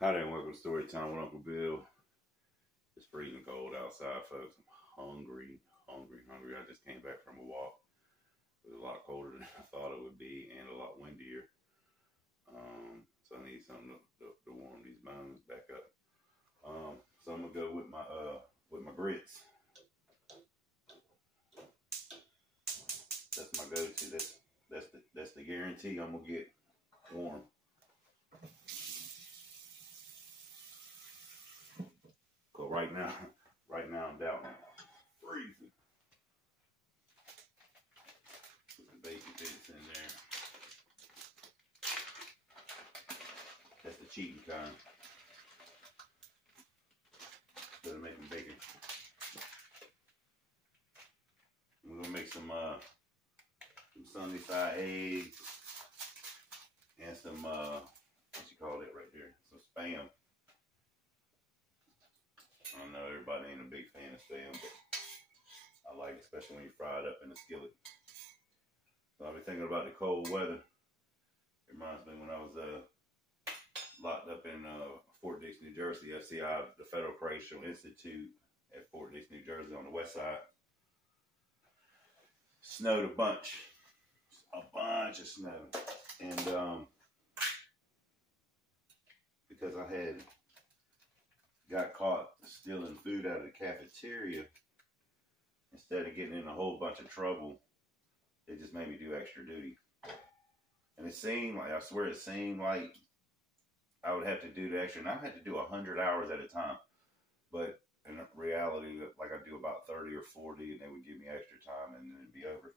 Hi there, and welcome to Story Time with Uncle Bill. It's freezing cold outside, folks. I'm hungry. I just came back from a walk. It was a lot colder than I thought it would be and a lot windier. So I need something to warm these bones back up. So I'm gonna go with my grits. That's my go-to. That's the guarantee I'm gonna get warm. Cause right now I'm doubting freezing. Put the bacon bits in there. That's the cheating kind. Instead of making bacon. We're gonna make some sunny side eggs and some what you call it right there? Some Spam. I don't know, everybody ain't a big fan of Spam, but I like it, especially when you fry it up in the skillet. So I've been thinking about the cold weather. It reminds me when I was locked up in Fort Dix, New Jersey, FCI, the Federal Correctional Institute at Fort Dix, New Jersey on the west side. Snowed a bunch of snow. And because I had got caught stealing food out of the cafeteria, instead of getting in a whole bunch of trouble, they just made me do extra duty. And it seemed like, I swear it seemed like I would have to do the extra, and I had to do 100 hours at a time. But in reality, like I do about 30 or 40, and they would give me extra time, and then it'd be over.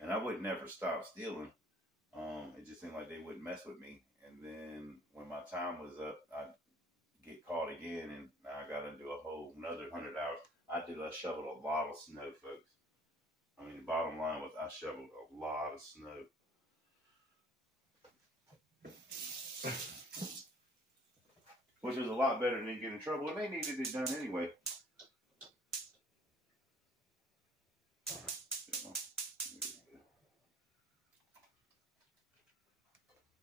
And I would never stop stealing. It just seemed like they wouldn't mess with me. And then when my time was up, I'd get caught again, and now I got to do another 100 hours. I shoveled a lot of snow, folks. I mean, the bottom line was I shoveled a lot of snow. Which was a lot better than getting in trouble, and they needed it done anyway.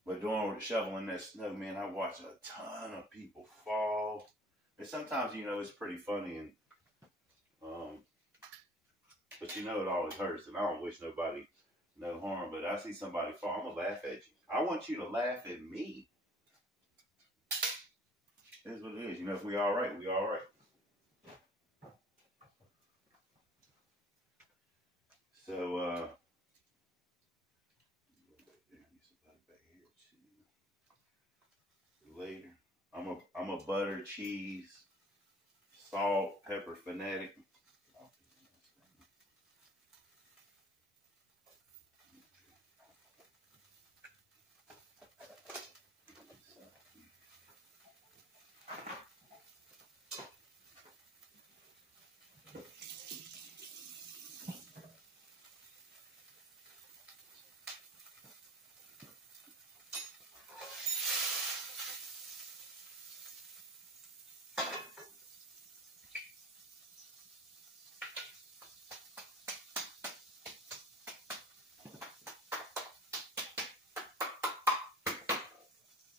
But doing shoveling that snow, man, I watched a ton of people fall. And sometimes, it's pretty funny, and but it always hurts, and I don't wish nobody no harm. But I see somebody fall, I'm gonna laugh at you. I want you to laugh at me. That's what it is. If we all right, we all right. So, later, I'm a butter, cheese, salt, pepper fanatic.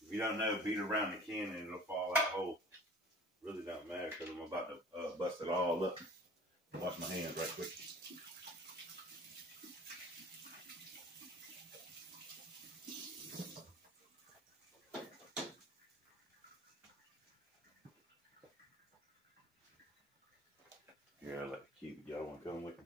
If you don't know, beat around the can and it'll fall out whole. Really don't matter because I'm about to bust it all up. Wash my hands right quick. Here, I like to keep it. Y'all want to come with me?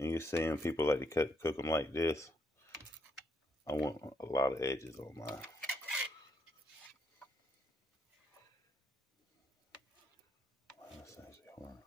And you're saying people like to cook them like this. I want a lot of edges on mine. That's actually hard.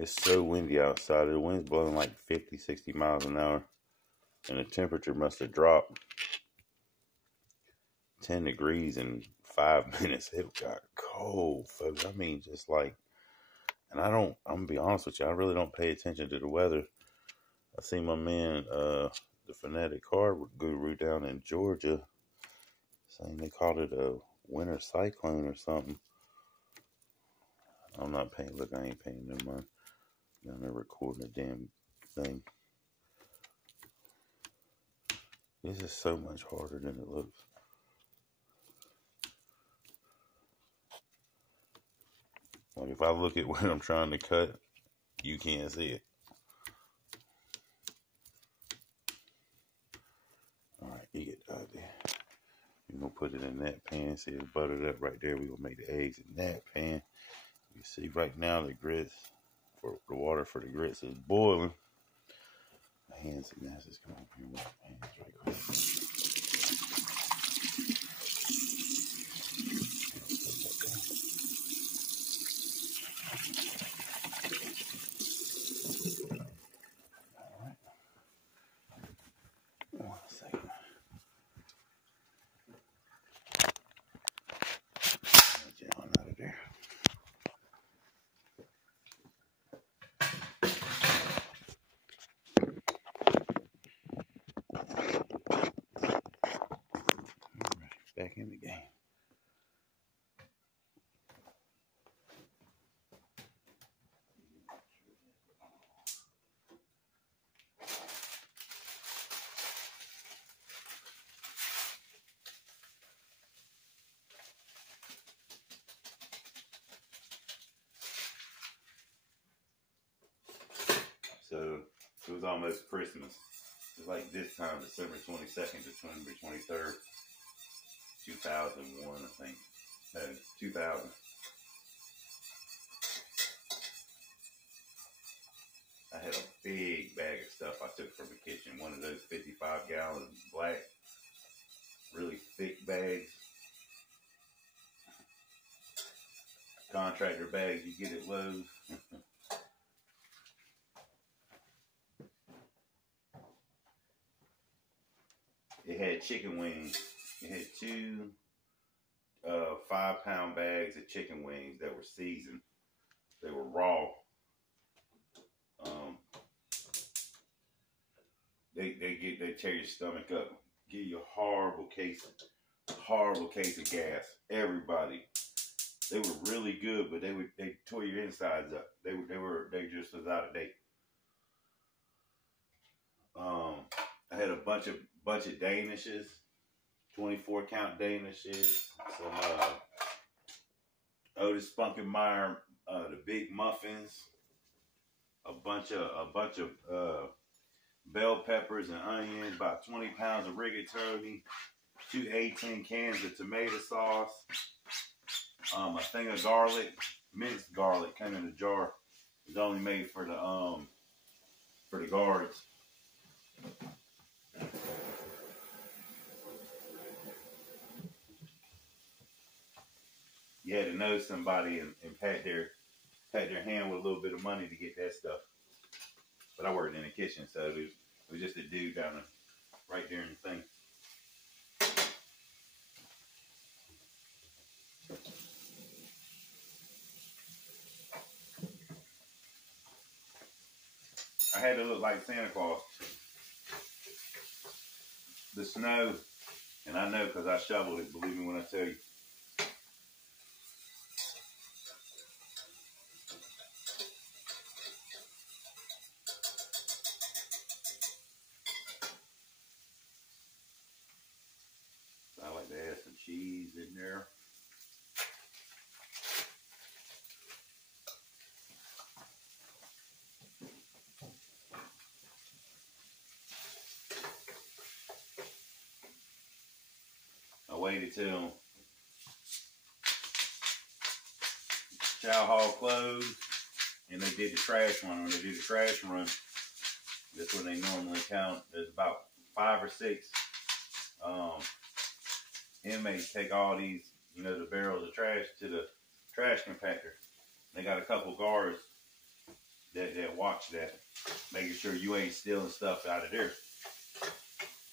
It's so windy outside. The wind's blowing like 50, 60 miles an hour. And the temperature must have dropped 10 degrees in 5 minutes. It got cold, folks. I mean, just like, and I'm going to be honest with you, I really don't pay attention to the weather. I see my man, the Fanatic Car Guru down in Georgia, saying they called it a winter cyclone or something. I'm not paying, look, I ain't paying no mind. I'm not recording a damn thing. This is so much harder than it looks. Like if I look at what I'm trying to cut, you can't see it. Alright, you get the idea. We're going to put it in that pan. See, it's buttered up right there. We're going to make the eggs in that pan. You see right now the grits, for the water for the grits is boiling. My hands and ass is coming up here with my hands right quick. Alright. 1 second. Get on out of there. Back in the game. So it was almost Christmas. It was like this time, December 22nd to December 23rd, 2001, I think. No, 2000. I had a big bag of stuff I took from the kitchen. One of those 55-gallon black, really thick bags. Contractor bags you get at Lowe's. It had chicken wings. It had 2 5-pound bags of chicken wings that were seasoned. They were raw. They tear your stomach up. Give you a horrible case of gas. Everybody. They were really good, but they tore your insides up. They just was out of date. I had a bunch of Danishes, 24-count Danishes, some Otis Spunkenmeyer, the big muffins, a bunch of bell peppers and onions, about 20 pounds of rigatoni, 2 18 cans of tomato sauce, a thing of garlic, minced garlic, came in a jar. It's only made for the guards. You had to know somebody and pat their hand with a little bit of money to get that stuff. But I worked in the kitchen, so it was just a dude down right there in the thing. I had to look like Santa Claus. The snow, and I know because I shoveled it, believe me when I tell you. I like to add some cheese in there. I waited till Chow Hall closed and they did the trash run. When they do the trash run, that's when they normally count. There's about 5 or 6 inmates take all these, the barrels of trash to the trash compactor. They got a couple guards that watch that, making sure you ain't stealing stuff out of there.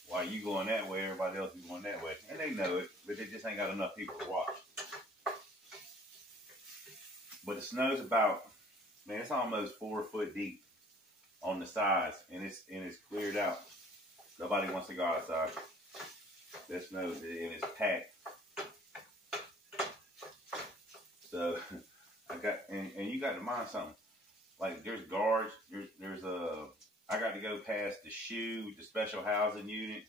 While you going that way, everybody else is going that way. And they know it, but they just ain't got enough people to watch. But the snow's about, man, it's almost 4 foot deep on the sides, and it's cleared out. Nobody wants to go outside. That snow, and it's packed. So I got, and you got to mind something. Like there's guards, there's I got to go past the SHU, the special housing unit,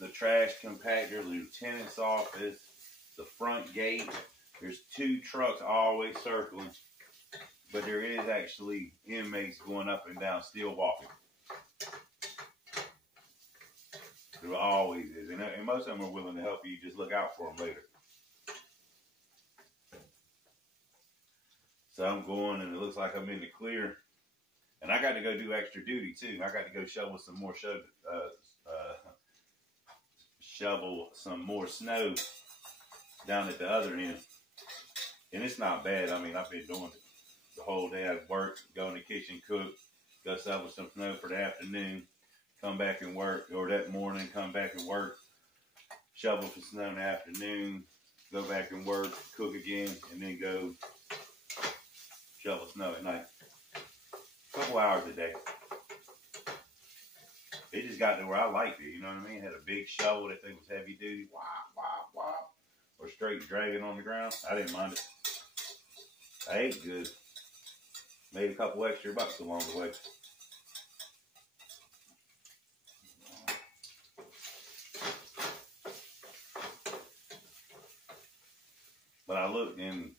the trash compactor, the lieutenant's office, the front gate. There's 2 trucks always circling, but there is actually inmates going up and down, still walking. There always is, and most of them are willing to help you. Just look out for them later. So I'm going, and it looks like I'm in the clear. And I got to go do extra duty too. I got to go shovel some more snow down at the other end. And it's not bad. I mean, I've been doing it the whole day. I work, go in the kitchen, cook, go shovel some snow for the afternoon, come back and work, or that morning, come back and work, shovel some snow in the afternoon, go back and work, cook again, and then go shovel snow at night. A couple hours a day. It just got to where I liked it, you know what I mean? Had a big shovel, that thing was heavy duty, wah, wah, wah, or straight dragging on the ground. I didn't mind it. I ate good. Made a couple extra bucks along the way. But I looked, and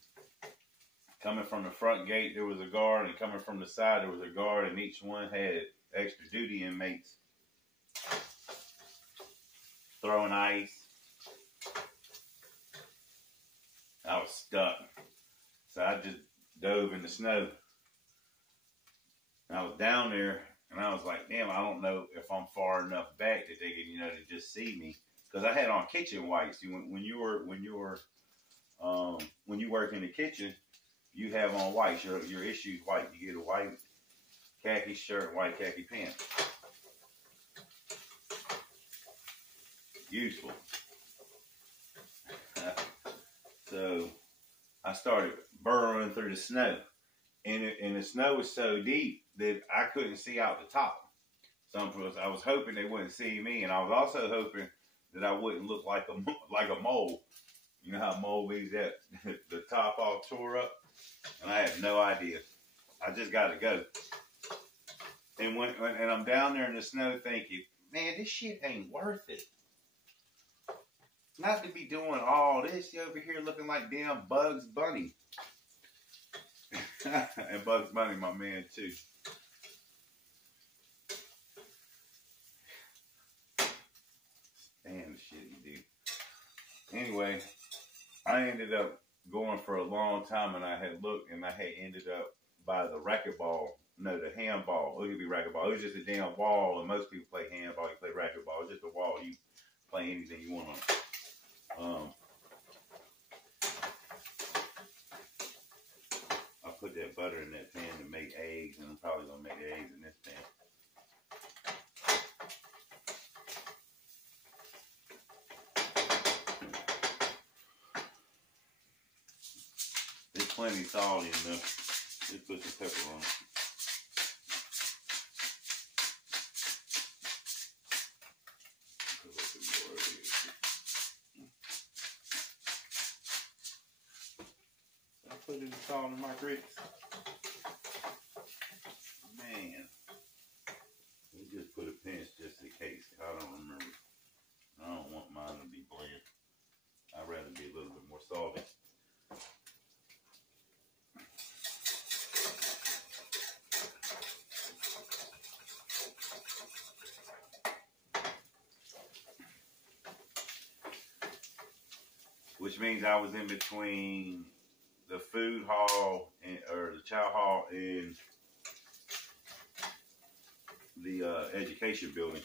coming from the front gate, there was a guard, and coming from the side, there was a guard, and each one had extra duty inmates throwing ice. I was stuck, so I just dove in the snow. And I was down there, and I was like, damn, I don't know if I'm far enough back that they can, you know, to just see me, because I had on kitchen whites. When you work in the kitchen, you have on whites. Your issue's white. You get a white khaki shirt, white khaki pants. Useful. So I started burrowing through the snow, and the snow was so deep that I couldn't see out the top. So I was hoping they wouldn't see me, and I was also hoping that I wouldn't look like a mole. You know how mole is that the top all tore up, and I had no idea. I just got to go. And and I'm down there in the snow thinking, man, this shit ain't worth it. Not to be doing all this. You over here looking like damn Bugs Bunny. And Bugs Bunny, my man, too. Damn the shit he do. Anyway, I ended up going for a long time, and I had looked, and I had ended up by the racquetball. No, the handball. It could be racquetball. It was just a damn wall, and most people play handball. You play racquetball. It's just a wall. You play anything you want on it. I put that butter in that pan to make eggs, and I'm probably gonna make eggs in this pan. There's plenty salty enough. Just put some pepper on it. Put in the salt in my grits. Man. We just put a pinch just in case. I don't remember. I don't want mine to be bland. I'd rather be a little bit more salty. Which means I was in between the food hall or the chow hall and the education building.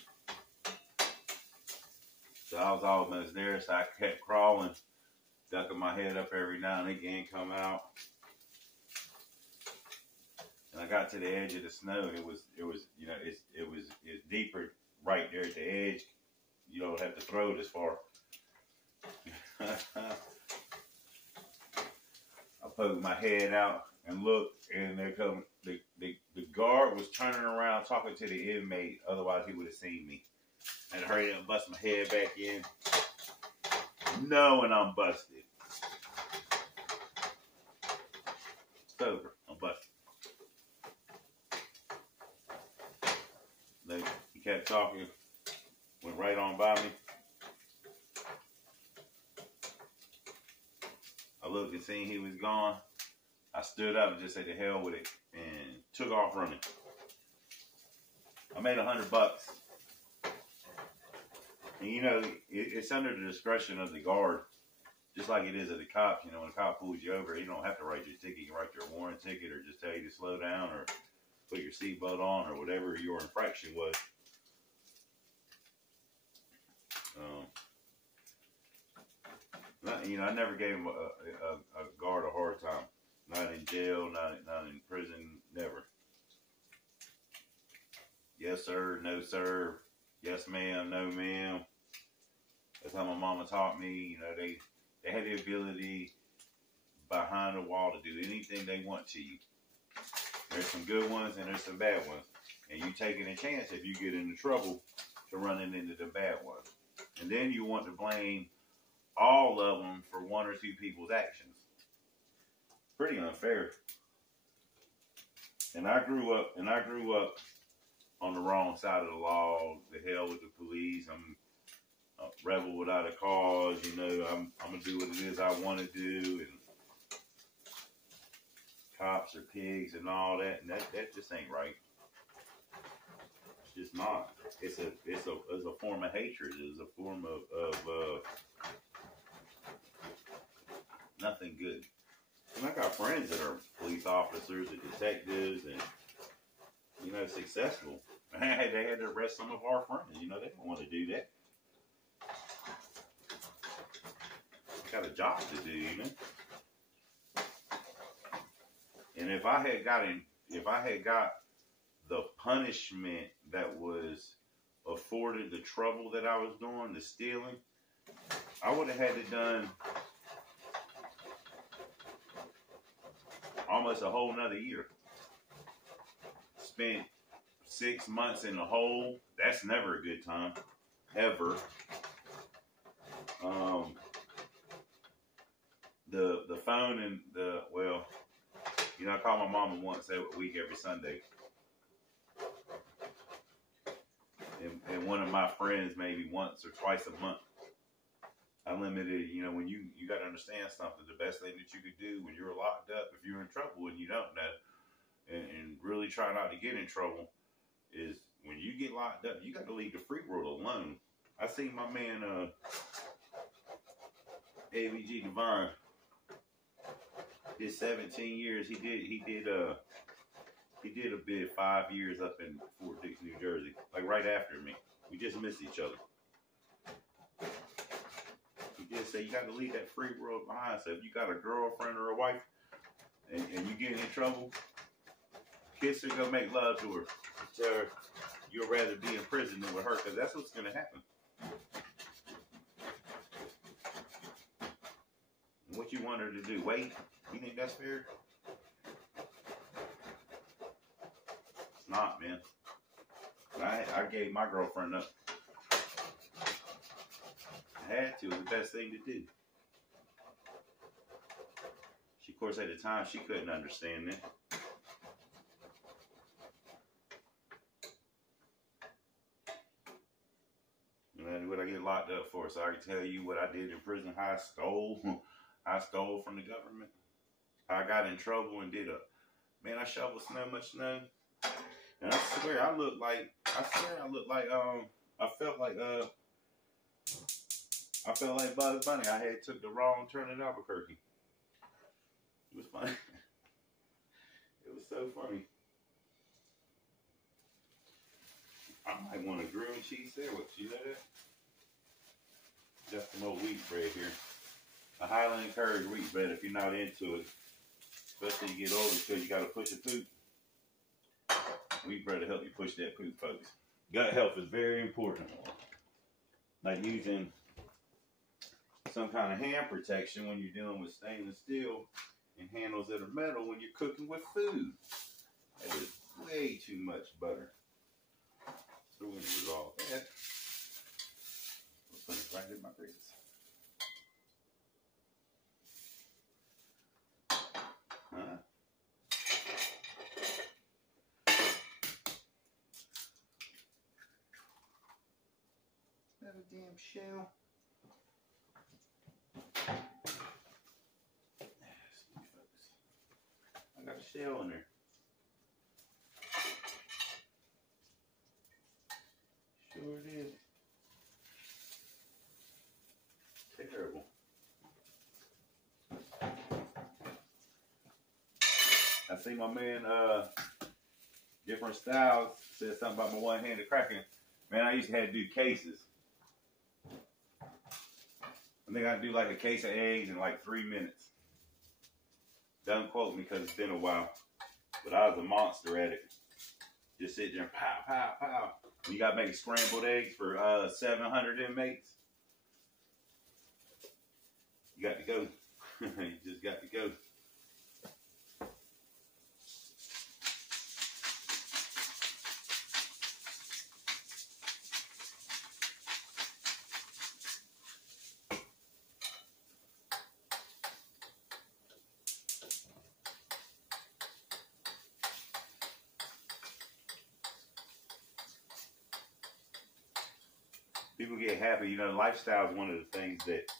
So I was almost there, so I kept crawling, ducking my head up every now and again, come out. got to the edge of the snow, it was, you know, it's deeper right there at the edge. You don't have to throw it as far. I poked my head out and looked, and there come the guard was turning around talking to the inmate. Otherwise, he would have seen me. And I hurried up and bust my head back in, knowing I'm busted. Sober, I'm busted. He kept talking, went right on by me. I looked and seen he was gone. I stood up and just said, "To hell with it," and took off running. I made $100. And you know, it's under the discretion of the guard, just like it is of the cops. You know, when a cop pulls you over, you don't have to write your ticket. You can write your warrant ticket, or just tell you to slow down, or put your seatbelt on, or whatever your infraction was. You know, I never gave him a guard a hard time. Not in jail, not in prison, never. Yes, sir, no, sir. Yes, ma'am, no, ma'am. That's how my mama taught me. You know, they had the ability behind the wall to do anything they want to you. There's some good ones and there's some bad ones. And you taking a chance if you get into trouble to running into the bad ones. And then you want to blame all of them for one or two people's actions. Pretty unfair. And I grew up on the wrong side of the law. The hell with the police. I'm a rebel without a cause. You know, I'm gonna do what it is I want to do, and cops are pigs and all that, and that just ain't right. It's just not. It's a form of hatred. It's a form of nothing good. And I got friends that are police officers and detectives and, you know, successful. They had to arrest some of our friends. You know, they don't want to do that. They got a job to do, you know. And if I had got the punishment that was afforded the trouble that I was doing, the stealing, I would have had to done almost a whole nother year. Spent 6 months in the hole. That's never a good time, ever. The phone and you know, I call my mama once a week every Sunday. And one of my friends maybe once or twice a month. I limited, you know, when you got to understand something, the best thing that you could do when you're locked up, if you're in trouble and you don't know, and really try not to get in trouble, is when you get locked up, you got to leave the free world alone. I seen my man, AVG Divine, did 17 years. He did a bid 5 years up in Fort Dix, New Jersey, like right after me. We just missed each other. He just said you got to leave that free world behind. So if you got a girlfriend or a wife and you get in trouble, kiss her, go make love to her. Tell her you'd rather be in prison than with her, because that's what's going to happen. And what you want her to do? Wait? You think that's fair? It's not, man. I gave my girlfriend up. I had to. It was the best thing to do. She, of course, at the time, she couldn't understand it. And what I get locked up for, so I can tell you what I did in prison, how I stole. I stole from the government. I got in trouble and I shoveled so much snow. And I swear I looked like, I felt like Bugs Bunny. I had took the wrong turn in Albuquerque. It was funny. It was so funny. I might want a grilled cheese sandwich. You know that? Just some old wheat bread here. A Highland Courage wheat bread if you're not into it. Especially you get older because you got to push a poop. Wheat bread will help you push that poop, folks. Gut health is very important. Like using some kind of hand protection when you're dealing with stainless steel and handles that are metal when you're cooking with food. That is way too much butter. So we're going to resolve that. We'll put it right in my grits. Huh? That a damn shell? I got a shell in there. Sure it is. Terrible. I see my man, Different Styles, said something about my one-handed cracking. Man, I used to have to do cases. I think I do like a case of eggs in like 3 minutes. Don't quote me because it's been a while. But I was a monster at it. Just sit there and pow, pow, pow. You got to make scrambled eggs for 700 inmates. You got to go. You just got to go. People get happy. You know, lifestyle is one of the things that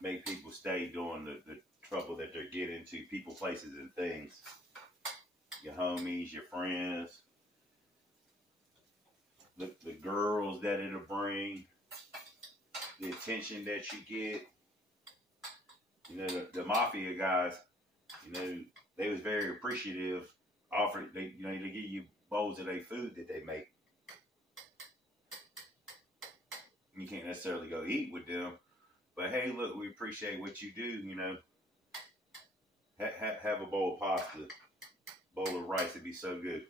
make people stay doing the trouble that they're getting into. People, places, and things. Your homies, your friends, the girls that it'll bring, the attention that you get. You know, the mafia guys, you know, they was very appreciative. They give you bowls of their food that they make. You can't necessarily go eat with them, but hey, look, we appreciate what you do. You know, have a bowl of pasta, bowl of rice. It'd be so good.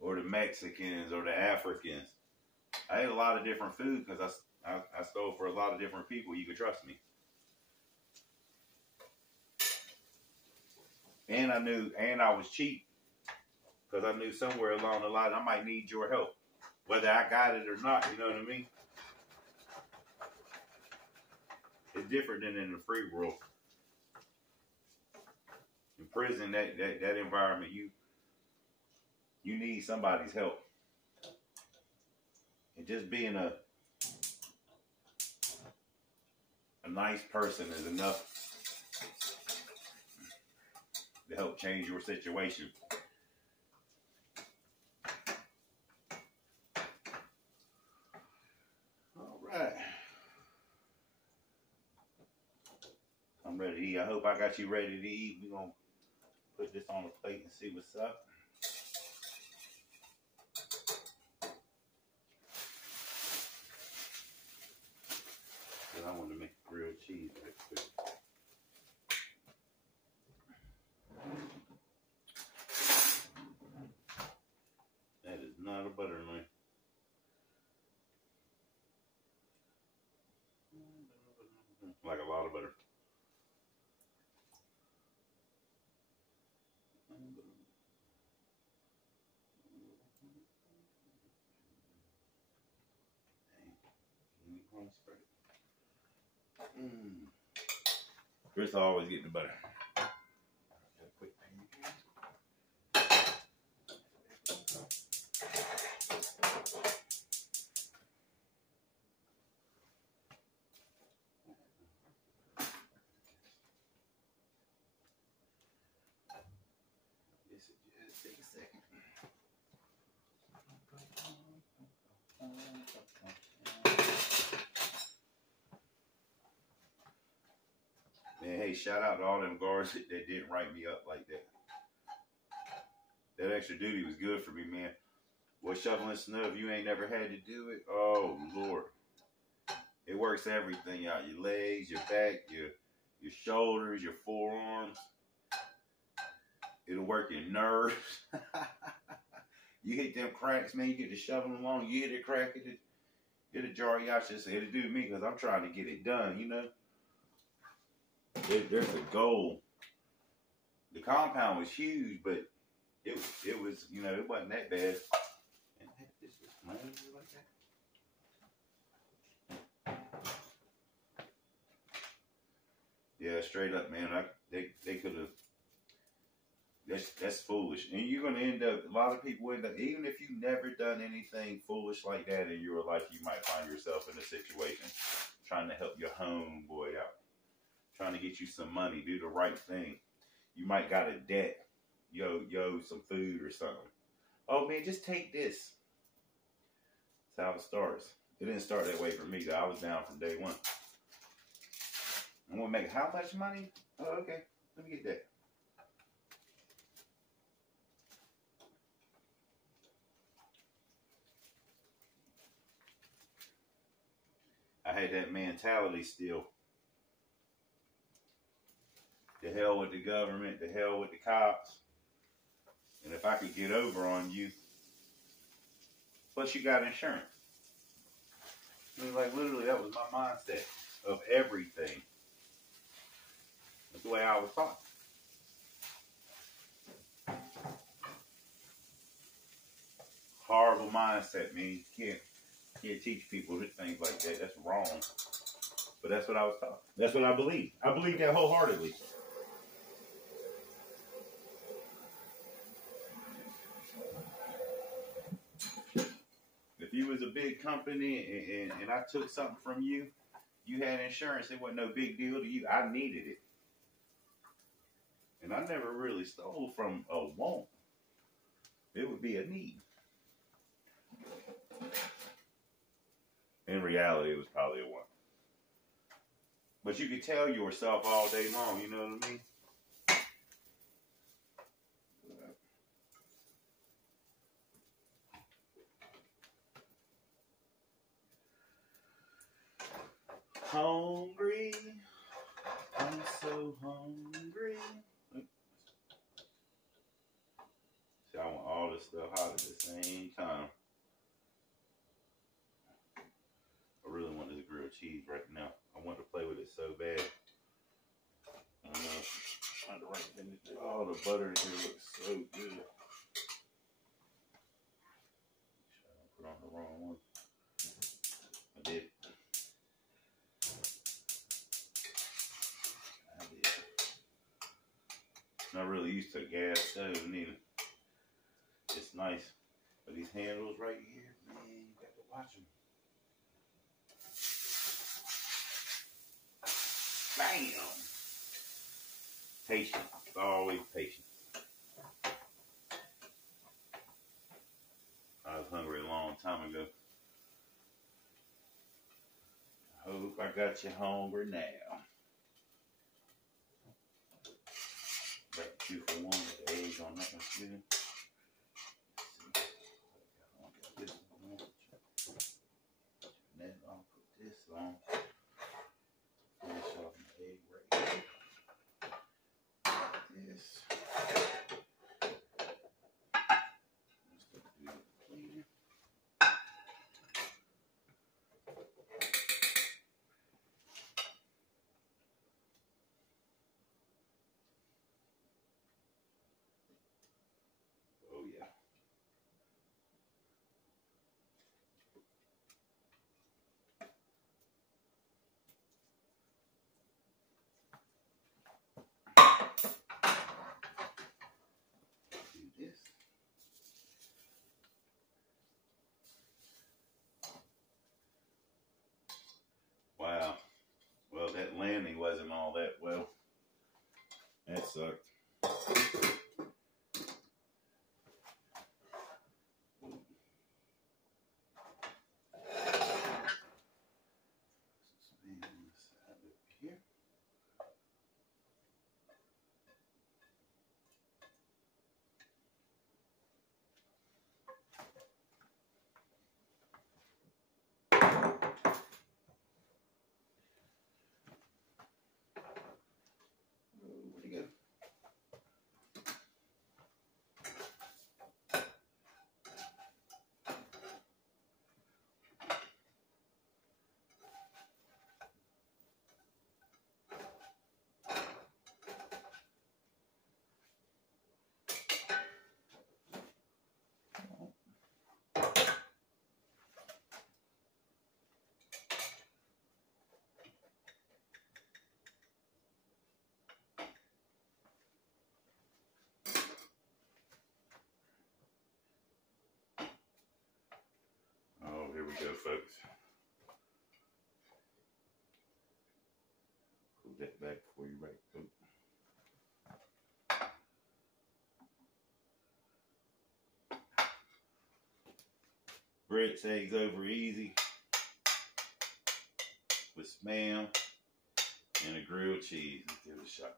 Or the Mexicans or the Africans. I ate a lot of different food because I stole for a lot of different people. You can trust me. And I was cheap. Because I knew somewhere along the line I might need your help. Whether I got it or not, you know what I mean? It's different than in the free world. In prison, that environment, you need somebody's help. And just being a nice person is enough to help change your situation. I'm ready to eat. I hope I got you ready to eat. We're going to put this on the plate and see what's up. But I want to make grilled cheese right quick. That is not a butter knife. Like a lot of butter. Chris always get the butter. Just take a second. Man, hey, shout out to all them guards that didn't write me up like that. That extra duty was good for me, man. Boy, shoveling snow, if you ain't never had to do it, oh, Lord. It works everything out. Your legs, your back, your shoulders, your forearms. It'll work your nerves. You hit them cracks, man. You get to shoving along. You hit a crack, it'll jar you out. It'll do to me because I'm trying to get it done, you know. There's a goal. The compound was huge, but it was, you know, it wasn't that bad. And this is like that. Yeah, straight up, man. They could have. That's foolish, and you're gonna end up. A lot of people end up, even if you've never done anything foolish like that in your life, you might find yourself in a situation trying to help your homeboy out, trying to get you some money, do the right thing. You might got a debt, yo, some food or something. Oh man, just take this. That's how it starts. It didn't start that way for me, though. I was down from day one. I'm gonna make how much money? Oh, okay. Let me get that. I had that mentality still. The hell with the government, the hell with the cops. And if I could get over on you, plus you got insurance. I mean, like literally that was my mindset of everything. That's the way I was taught. Horrible mindset, man. You can't teach people things like that. That's wrong. But that's what I was taught. That's what I believe. I believe that wholeheartedly. If you was a big company and I took something from you, you had insurance, it wasn't no big deal to you. I needed it. And I never really stole from a want. It would be a need. In reality, it was probably a want. But you could tell yourself all day long, you know what I mean? Hungry. I'm so hungry. See, I want all this stuff hot at the same time. I really want this grilled cheese right now. I want to play with it so bad. I don't know. I'm trying to write it. Oh, the butter in here looks so good. I put on the wrong one. I did. Not really used to a gas stove neither. It's nice. But these handles right here, man, you got to watch them. Bam! Patience. It's always patience. I was hungry a long time ago. I hope I got you hungry now. Got 2 for 1 with the eggs on that one too. Let's see. I got this on. Then I'll put this on. Finish off my egg right here. This. Let's do the cleaner. Oh yeah. Do this. Wow. Well, that landing wasn't all that well. That sucked. folks. Pull that back before you write. Oh. Grits, eggs over easy with Spam and a grilled cheese. Let's give it a shot.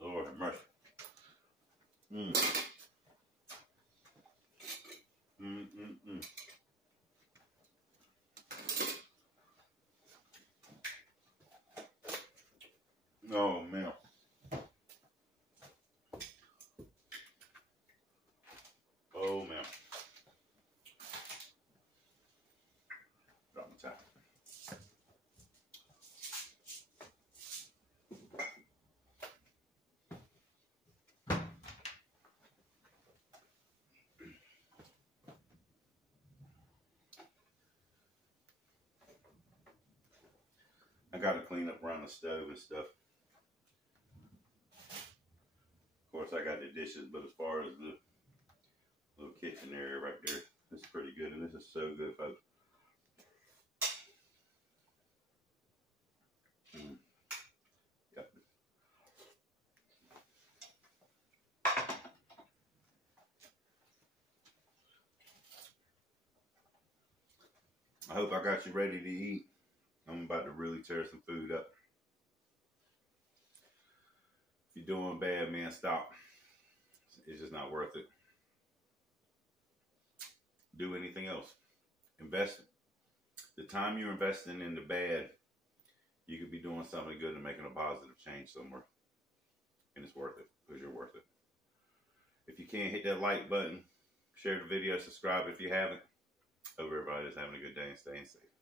Lord have mercy. Oh man. Oh man. Drop my towel. I got to clean up around the stove and stuff. Of course, I got the dishes, but as far as the little kitchen area right there, it's pretty good, and this is so good, folks. Yep. I hope I got you ready to eat. I'm about to really tear some food up. If you're doing bad, man, stop. It's just not worth it. Do anything else. Invest. The time you're investing in the bad, you could be doing something good and making a positive change somewhere. And it's worth it, because you're worth it. If you can't hit that like button, share the video, subscribe if you haven't. Hope everybody is having a good day and staying safe.